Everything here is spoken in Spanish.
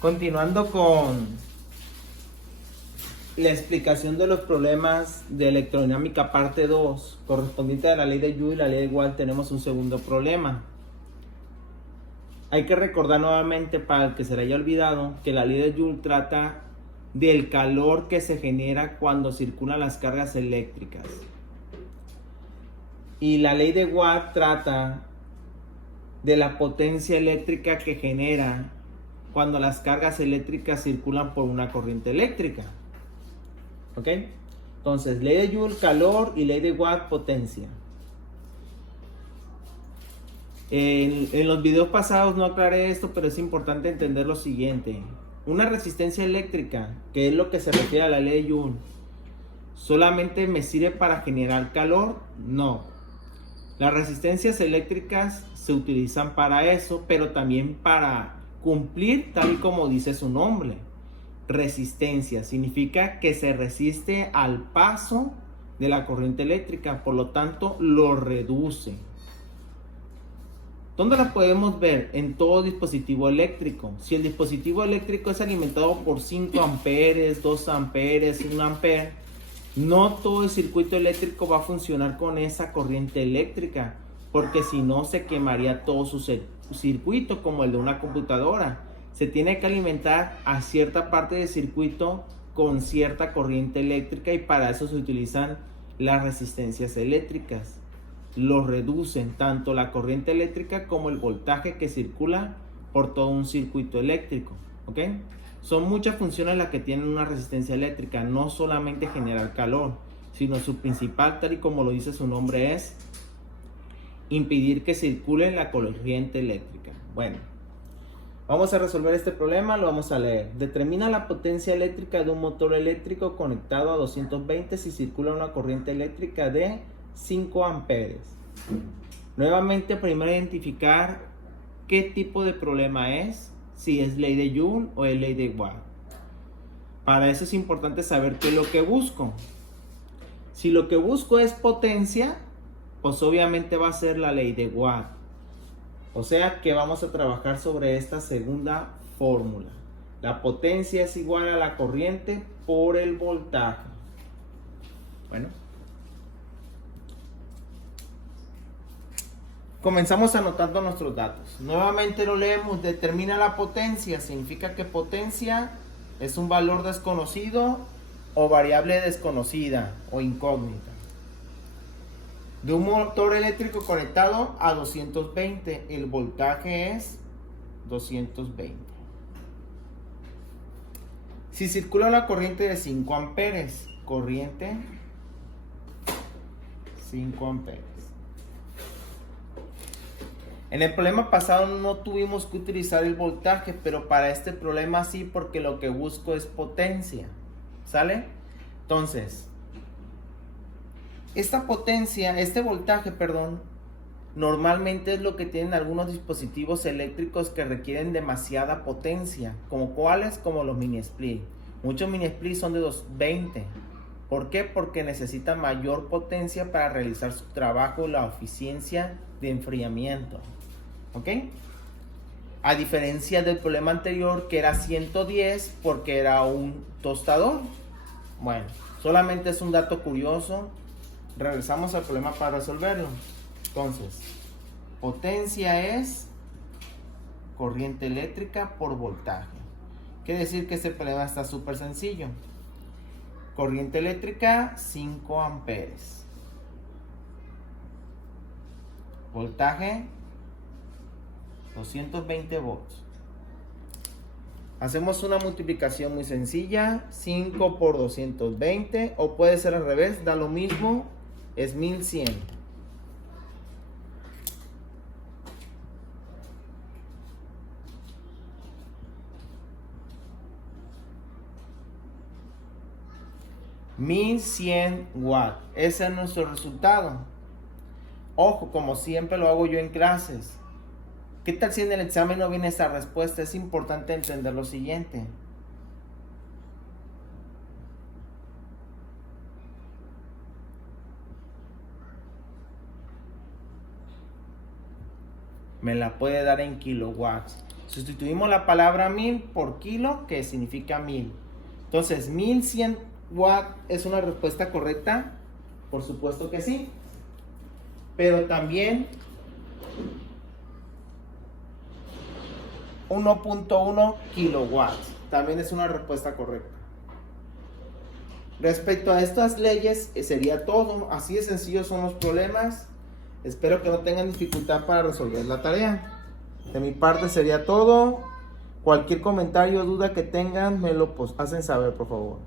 Continuando con la explicación de los problemas de electrodinámica parte 2, correspondiente a la ley de Joule y la ley de Watt, tenemos un segundo problema. Hay que recordar nuevamente, para el que se le haya olvidado, que la ley de Joule trata del calor que se genera cuando circulan las cargas eléctricas. Y la ley de Watt trata de la potencia eléctrica que genera cuando las cargas eléctricas circulan por una corriente eléctrica. ¿Ok? Entonces, ley de Joule, calor, y ley de Watt, potencia. En los videos pasados no aclaré esto, pero es importante entender lo siguiente. Una resistencia eléctrica, que es lo que se refiere a la ley de Joule, ¿solamente me sirve para generar calor? No. Las resistencias eléctricas se utilizan para eso, pero también para cumplir tal y como dice su nombre. Resistencia significa que se resiste al paso de la corriente eléctrica, por lo tanto lo reduce. ¿Dónde la podemos ver? En todo dispositivo eléctrico. Si el dispositivo eléctrico es alimentado por 5 amperes, 2 amperes, 1 ampere, no todo el circuito eléctrico va a funcionar con esa corriente eléctrica, porque si no se quemaría todo su circuito, como el de una computadora. Se tiene que alimentar a cierta parte del circuito con cierta corriente eléctrica, y para eso se utilizan las resistencias eléctricas. Lo reducen tanto la corriente eléctrica como el voltaje que circula por todo un circuito eléctrico. ¿Ok? Son muchas funciones las que tienen una resistencia eléctrica, no solamente generar calor, sino su principal, tal y como lo dice su nombre, es impedir que circule la corriente eléctrica. Bueno, vamos a resolver este problema, lo vamos a leer. Determina la potencia eléctrica de un motor eléctrico conectado a 220 si circula una corriente eléctrica de 5 amperes. Nuevamente, primero identificar qué tipo de problema es, si es ley de Joule o es ley de Watt. Para eso es importante saber qué es lo que busco. Si lo que busco es potencia, pues obviamente va a ser la ley de Watt. O sea que vamos a trabajar sobre esta segunda fórmula. La potencia es igual a la corriente por el voltaje. Bueno, comenzamos anotando nuestros datos. Nuevamente lo leemos. Determina la potencia. Significa que potencia es un valor desconocido o variable desconocida o incógnita. De un motor eléctrico conectado a 220. El voltaje es 220. Si circula una corriente de 5 amperes. Corriente 5 amperes. En el problema pasado no tuvimos que utilizar el voltaje, pero para este problema sí, porque lo que busco es potencia. ¿Sale? Entonces, esta potencia, este voltaje, perdón, normalmente es lo que tienen algunos dispositivos eléctricos que requieren demasiada potencia. ¿Como cuáles? Como los mini split. Muchos mini split son de 220. ¿Por qué? Porque necesitan mayor potencia para realizar su trabajo, la eficiencia de enfriamiento. ¿Ok? A diferencia del problema anterior, que era 110 porque era un tostador. Bueno, solamente es un dato curioso. Regresamos al problema para resolverlo. Entonces, potencia es corriente eléctrica por voltaje. Quiere decir que este problema está súper sencillo. Corriente eléctrica 5 amperes. Voltaje 220 volts. Hacemos una multiplicación muy sencilla. 5 por 220, o puede ser al revés, da lo mismo, es 1100. $1100. Ese es nuestro resultado. Ojo, como siempre lo hago yo en clases. ¿Qué tal si en el examen no viene esa respuesta? Es importante entender lo siguiente. Me la puede dar en kilowatts. Sustituimos la palabra 1000 por kilo, que significa 1000. Entonces, 1100 watts es una respuesta correcta. Por supuesto que sí. Pero también 1.1 kilowatts también es una respuesta correcta. Respecto a estas leyes, sería todo. Así de sencillo son los problemas. Espero que no tengan dificultad para resolver la tarea. De mi parte sería todo. Cualquier comentario o duda que tengan, me lo hacen saber, por favor.